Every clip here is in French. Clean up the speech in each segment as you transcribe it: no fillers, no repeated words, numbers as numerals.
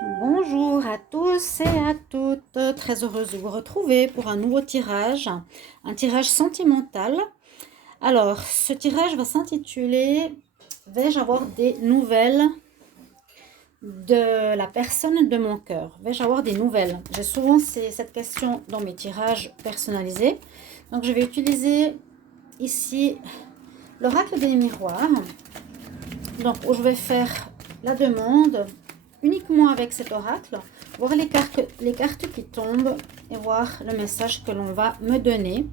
Bonjour à tous et à toutes, très heureuse de vous retrouver pour un nouveau tirage, un tirage sentimental. Alors, ce tirage va s'intituler Vais-je avoir des nouvelles de la personne de mon cœur? Vais-je avoir des nouvelles? J'ai souvent cette question dans mes tirages personnalisés. Donc, je vais utiliser ici l'oracle des miroirs. Donc, où je vais faire la demande uniquement avec cet oracle, voir les cartes qui tombent et voir le message que l'on va me donner.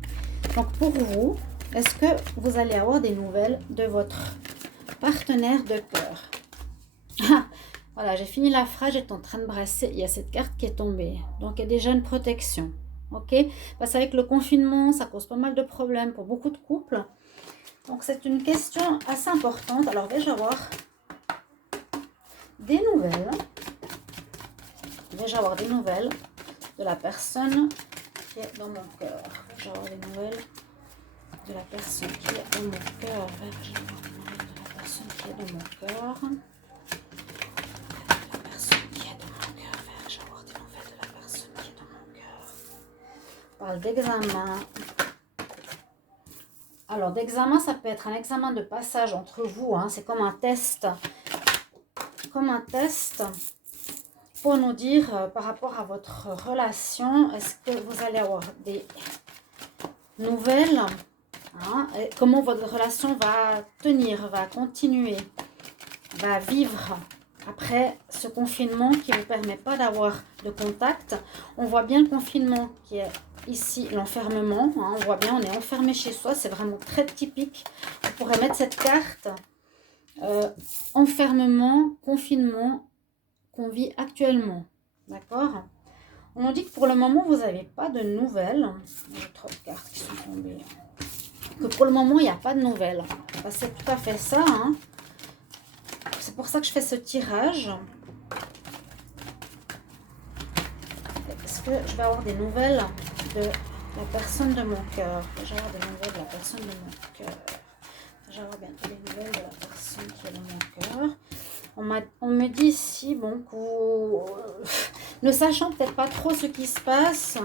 Donc pour vous, est-ce que vous allez avoir des nouvelles de votre partenaire de cœur? Ah, voilà, j'ai fini la phrase, j'étais en train de brasser, il y a cette carte qui est tombée. Donc il y a déjà une protection. Ok, parce qu'avec le confinement, ça cause pas mal de problèmes pour beaucoup de couples. Donc c'est une question assez importante. Alors vais-je avoir des nouvelles? Vais-je avoir des nouvelles de la personne qui est dans mon cœur? Vais-je avoir des nouvelles de la personne qui est dans mon cœur? Vais-je avoir des nouvelles de la personne qui est dans mon cœur? La personne qui est dans mon cœur. Vais-je avoir des nouvelles de la personne qui est dans mon cœur? On parle d'examen. Alors, d'examen, ça peut être un examen de passage entre vous. Hein. C'est comme un test. Comme un test pour nous dire par rapport à votre relation, est-ce que vous allez avoir des nouvelles, hein, comment votre relation va tenir, va continuer, va vivre après ce confinement qui ne vous permet pas d'avoir de contact. On voit bien le confinement qui est ici, l'enfermement, hein, on voit bien, on est enfermé chez soi, c'est vraiment très typique. On pourrait mettre cette carte enfermement, confinement qu'on vit actuellement, d'accord? On nous dit que pour le moment, vous n'avez pas de nouvelles. Il y a trop de cartes qui sont tombées. Que pour le moment, il n'y a pas de nouvelles. C'est tout à fait ça. Hein. C'est pour ça que je fais ce tirage. Est-ce que je vais avoir des nouvelles de la personne de mon cœur? Je vais avoir des nouvelles de la personne de mon cœur. Je vais avoir bientôt des nouvelles de la personne qui est dans mon cœur. On me dit ici, bon, que ne sachant peut-être pas trop ce qui se passe,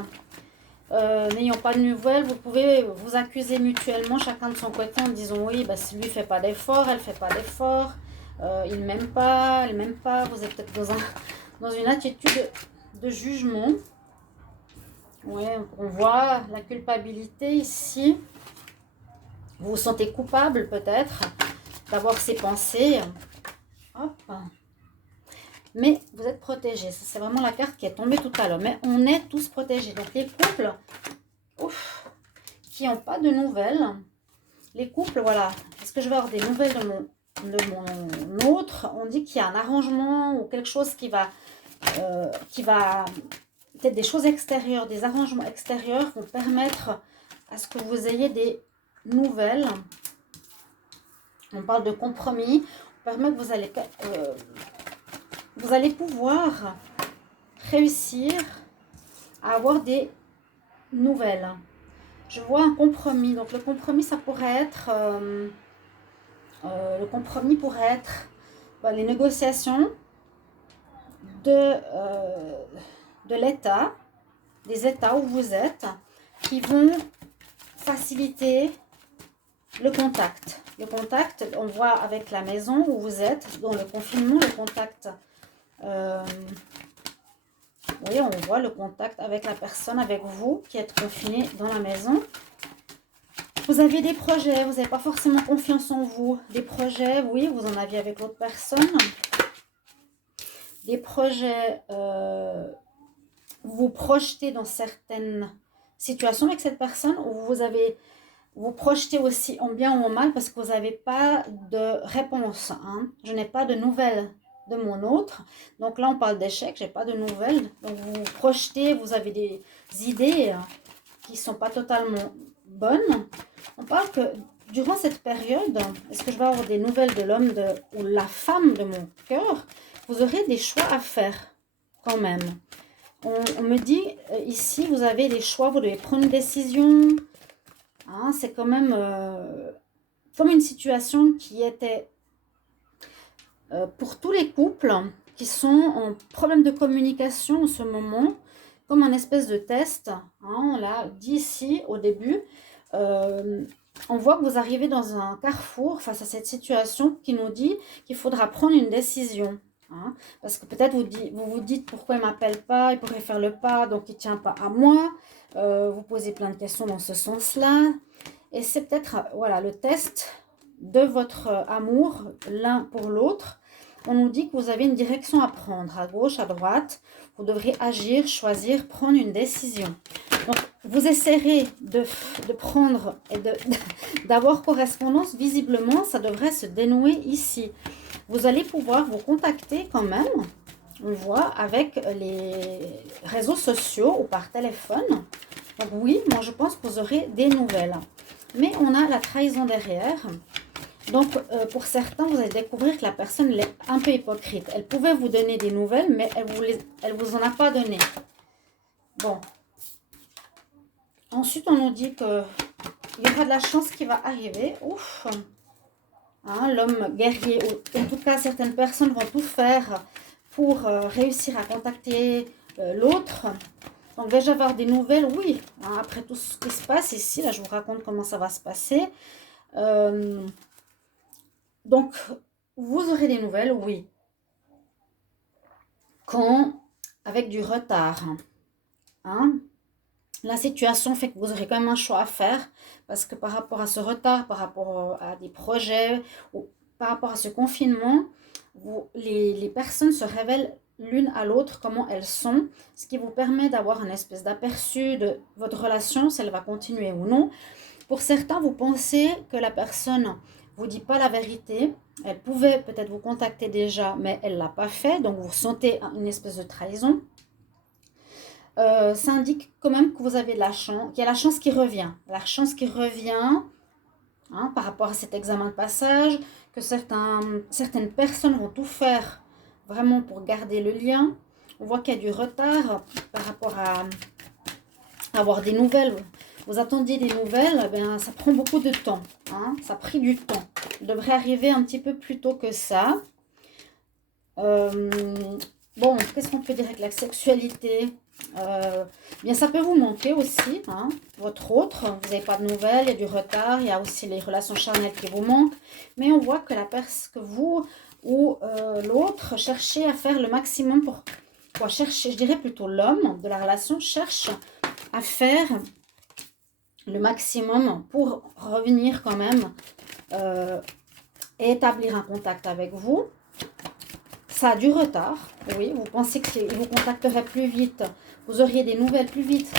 n'ayant pas de nouvelles, vous pouvez vous accuser mutuellement, chacun de son côté, en disant oui, bah, si lui ne fait pas d'effort, elle ne fait pas d'effort, il ne m'aime pas, elle ne m'aime pas, vous êtes peut-être dans une attitude de jugement. Ouais, on voit la culpabilité ici. Vous vous sentez coupable peut-être d'avoir ces pensées. Hop. Mais vous êtes protégés. C'est vraiment la carte qui est tombée tout à l'heure. Mais on est tous protégés. Donc les couples qui n'ont pas de nouvelles, les couples, voilà. Est-ce que je vais avoir des nouvelles de mon autre? On dit qu'il y a un arrangement ou quelque chose qui va peut-être des choses extérieures, des arrangements extérieurs vont permettre à ce que vous ayez des nouvelles. On parle de compromis. On permet que vous allez pouvoir réussir à avoir des nouvelles. Je vois un compromis. Donc le compromis, ça pourrait être les négociations de l'État, des États où vous êtes, qui vont faciliter le contact. Le contact, on voit avec la maison où vous êtes, dans le confinement, le contact. Oui, on voit le contact avec la personne, avec vous, qui êtes confiné dans la maison. Vous avez des projets, vous n'avez pas forcément confiance en vous. Des projets, oui, vous en aviez avec l'autre personne. Des projets, vous projetez dans certaines situations avec cette personne, où vous projetez aussi en bien ou en mal, parce que vous n'avez pas de réponse. Hein. Je n'ai pas de nouvelles de mon autre. Donc là, on parle d'échec, j'ai pas de nouvelles. Donc vous projetez, vous avez des idées qui ne sont pas totalement bonnes. On parle que durant cette période, est-ce que je vais avoir des nouvelles de l'homme ou la femme de mon cœur? Vous aurez des choix à faire quand même. On me dit ici, vous avez des choix, vous devez prendre une décision. Hein, c'est quand même comme une situation qui était pour tous les couples qui sont en problème de communication en ce moment, comme un espèce de test. Hein, on l'a dit ici au début. On voit que vous arrivez dans un carrefour face à cette situation qui nous dit qu'il faudra prendre une décision. Hein, parce que peut-être vous vous dites pourquoi il ne m'appelle pas, il pourrait faire le pas, donc il ne tient pas à moi. Vous posez plein de questions dans ce sens-là. Et c'est peut-être voilà, le test de votre amour l'un pour l'autre. On nous dit que vous avez une direction à prendre, à gauche, à droite. Vous devrez agir, choisir, prendre une décision. Donc, vous essaierez de prendre et d'avoir correspondance. Visiblement, ça devrait se dénouer ici. Vous allez pouvoir vous contacter quand même, on voit, avec les réseaux sociaux ou par téléphone. Donc oui, moi je pense que vous aurez des nouvelles. Mais on a la trahison derrière. Donc, pour certains, vous allez découvrir que la personne est un peu hypocrite. Elle pouvait vous donner des nouvelles, mais elle vous en a pas donné. Bon. Ensuite, on nous dit qu'il y aura de la chance qui va arriver. Ouf. Hein, l'homme guerrier, en tout cas, certaines personnes vont tout faire pour réussir à contacter l'autre. Donc, déjà avoir des nouvelles, oui. Hein, après tout ce qui se passe ici, là, je vous raconte comment ça va se passer. Donc, vous aurez des nouvelles, oui. Quand, avec du retard, hein, la situation fait que vous aurez quand même un choix à faire parce que par rapport à ce retard, par rapport à des projets ou par rapport à ce confinement, les personnes se révèlent l'une à l'autre comment elles sont, ce qui vous permet d'avoir une espèce d'aperçu de votre relation, si elle va continuer ou non. Pour certains, vous pensez que la personne vous dit pas la vérité. Elle pouvait peut-être vous contacter déjà, mais elle l'a pas fait. Donc, vous ressentez une espèce de trahison. Ça indique quand même que vous avez de la chance, qu'il y a la chance qui revient. La chance qui revient hein, par rapport à cet examen de passage, que certaines personnes vont tout faire vraiment pour garder le lien. On voit qu'il y a du retard par rapport à avoir des nouvelles. Vous attendiez des nouvelles, ben, ça prend beaucoup de temps. Hein, ça a pris du temps. Il devrait arriver un petit peu plus tôt que ça. Bon, qu'est-ce qu'on peut dire avec la sexualité bien, ça peut vous manquer aussi, hein, votre autre. Vous n'avez pas de nouvelles, il y a du retard, il y a aussi les relations charnelles qui vous manquent. Mais on voit que que vous ou l'autre cherchez à faire le maximum pour chercher, je dirais plutôt l'homme de la relation cherche à faire le maximum pour revenir quand même et établir un contact avec vous. Ça a du retard, oui, vous pensez qu'il vous contacterait plus vite, vous auriez des nouvelles plus vite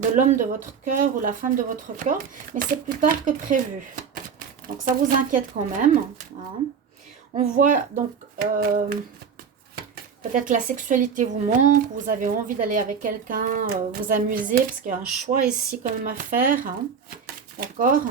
de l'homme de votre cœur ou la femme de votre cœur, mais c'est plus tard que prévu. Donc ça vous inquiète quand même. Hein. On voit donc peut-être que la sexualité vous manque, vous avez envie d'aller avec quelqu'un, vous amuser, parce qu'il y a un choix ici quand même à faire. Hein. D'accord ?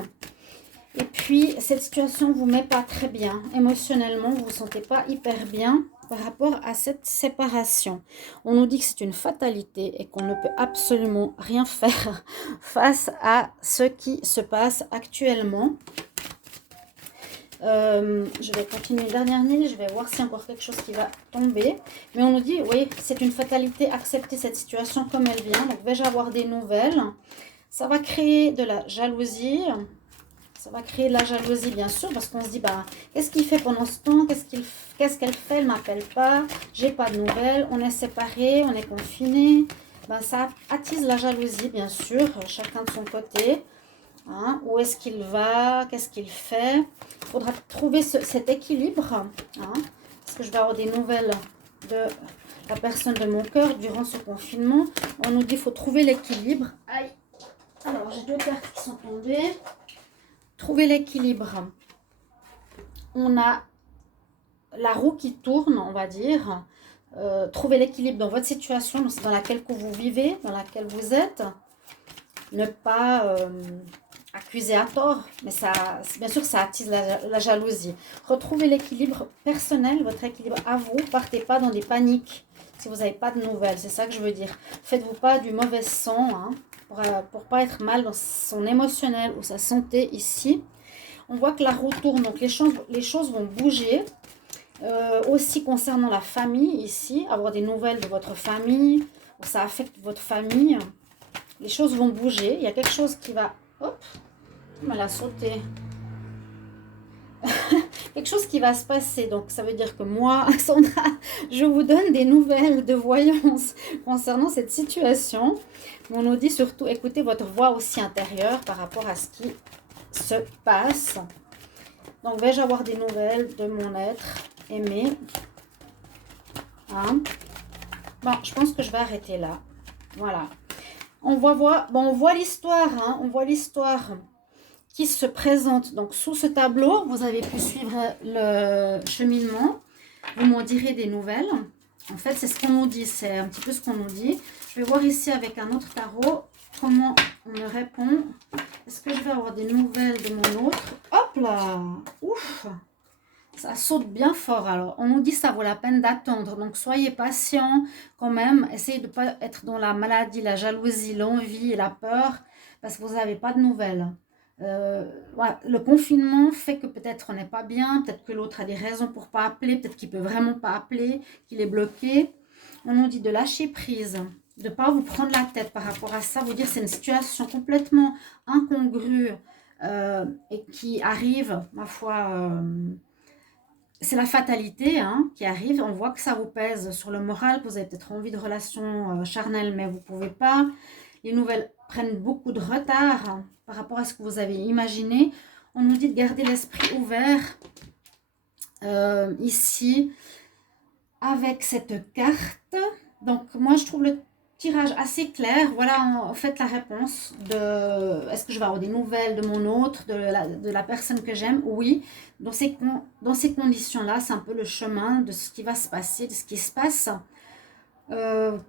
Et puis, cette situation ne vous met pas très bien. Émotionnellement, vous ne vous sentez pas hyper bien par rapport à cette séparation. On nous dit que c'est une fatalité et qu'on ne peut absolument rien faire face à ce qui se passe actuellement. Je vais continuer une dernière ligne, je vais voir s'il y a encore quelque chose qui va tomber. Mais on nous dit, oui, c'est une fatalité, accepter cette situation comme elle vient. Donc, vais-je avoir des nouvelles? Ça va créer de la jalousie. Ça va créer de la jalousie, bien sûr, parce qu'on se dit, bah, qu'est-ce qu'il fait pendant ce temps? Qu'est-ce qu'elle fait? Elle ne m'appelle pas. J'ai pas de nouvelles. On est séparés, on est confinés. Ben, ça attise la jalousie, bien sûr, chacun de son côté. Hein, où est-ce qu'il va? Qu'est-ce qu'il fait? Il faudra trouver cet équilibre. Hein, parce que je vais avoir des nouvelles de la personne de mon cœur durant ce confinement. On nous dit qu'il faut trouver l'équilibre. Aïe! Alors, j'ai deux cartes qui sont tombées. Trouver l'équilibre. On a la roue qui tourne, on va dire. Trouver l'équilibre dans votre situation, dans laquelle vous vivez, dans laquelle vous êtes. Ne pas accuser à tort, mais ça, bien sûr, ça attise la jalousie. Retrouvez l'équilibre personnel, votre équilibre à vous. Partez pas dans des paniques si vous n'avez pas de nouvelles. C'est ça que je veux dire. Faites-vous pas du mauvais sang, hein, pour pas être mal dans son émotionnel ou sa santé ici. On voit que la roue tourne, donc les choses vont bouger. Aussi concernant la famille ici, avoir des nouvelles de votre famille, ça affecte votre famille. Les choses vont bouger, il y a quelque chose qui va... Hop, elle a sauté. Quelque chose qui va se passer. Donc, ça veut dire que moi, Sandra, je vous donne des nouvelles de voyance concernant cette situation. On nous dit surtout, écoutez votre voix aussi intérieure par rapport à ce qui se passe. Donc, vais-je avoir des nouvelles de mon être aimé? Hein? Bon, je pense que je vais arrêter là. Voilà. On voit l'histoire, hein, on voit l'histoire qui se présente donc sous ce tableau. Vous avez pu suivre le cheminement. Vous m'en direz des nouvelles. En fait, c'est ce qu'on nous dit. C'est un petit peu ce qu'on nous dit. Je vais voir ici avec un autre tarot comment on me répond. Est-ce que je vais avoir des nouvelles de mon autre? Hop là! Ouf! Ça saute bien fort. Alors, on nous dit que ça vaut la peine d'attendre. Donc, soyez patient quand même. Essayez de ne pas être dans la maladie, la jalousie, l'envie et la peur parce que vous n'avez pas de nouvelles. Voilà. Le confinement fait que peut-être on n'est pas bien, peut-être que l'autre a des raisons pour ne pas appeler, peut-être qu'il ne peut vraiment pas appeler, qu'il est bloqué. On nous dit de lâcher prise, de ne pas vous prendre la tête par rapport à ça, vous dire c'est une situation complètement incongrue et qui arrive, ma foi, c'est la fatalité hein, qui arrive. On voit que ça vous pèse sur le moral, que vous avez peut-être envie de relations charnelles, mais vous ne pouvez pas. Les nouvelles prennent beaucoup de retard hein, par rapport à ce que vous avez imaginé. On nous dit de garder l'esprit ouvert ici avec cette carte. Donc, moi, je trouve le tirage assez clair. Voilà, en fait, la réponse de est-ce que je vais avoir des nouvelles de mon autre, de la personne que j'aime? Oui. Dans ces conditions-là, c'est un peu le chemin de ce qui va se passer, de ce qui se passe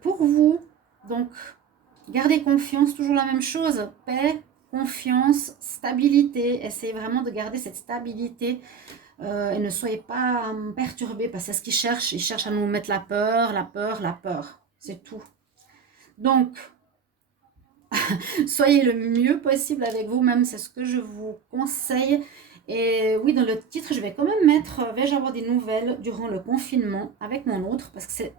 pour vous. Donc, gardez confiance, toujours la même chose. Paix, confiance, stabilité. Essayez vraiment de garder cette stabilité et ne soyez pas perturbés parce que c'est ce qu'ils cherchent. Ils cherchent à nous mettre la peur, la peur, la peur. C'est tout. Donc, soyez le mieux possible avec vous-même. C'est ce que je vous conseille. Et oui, dans le titre, je vais quand même mettre vais-je avoir des nouvelles durant le confinement avec mon autre parce que c'est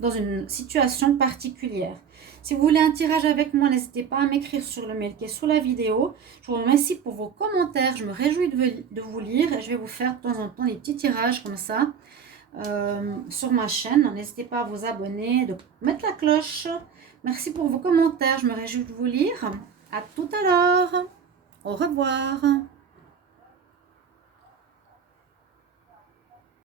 dans une situation particulière. Si vous voulez un tirage avec moi, n'hésitez pas à m'écrire sur le mail qui est sous la vidéo. Je vous remercie pour vos commentaires. Je me réjouis de vous lire et je vais vous faire de temps en temps des petits tirages comme ça sur ma chaîne. N'hésitez pas à vous abonner, de mettre la cloche. Merci pour vos commentaires. Je me réjouis de vous lire. À tout à l'heure. Au revoir.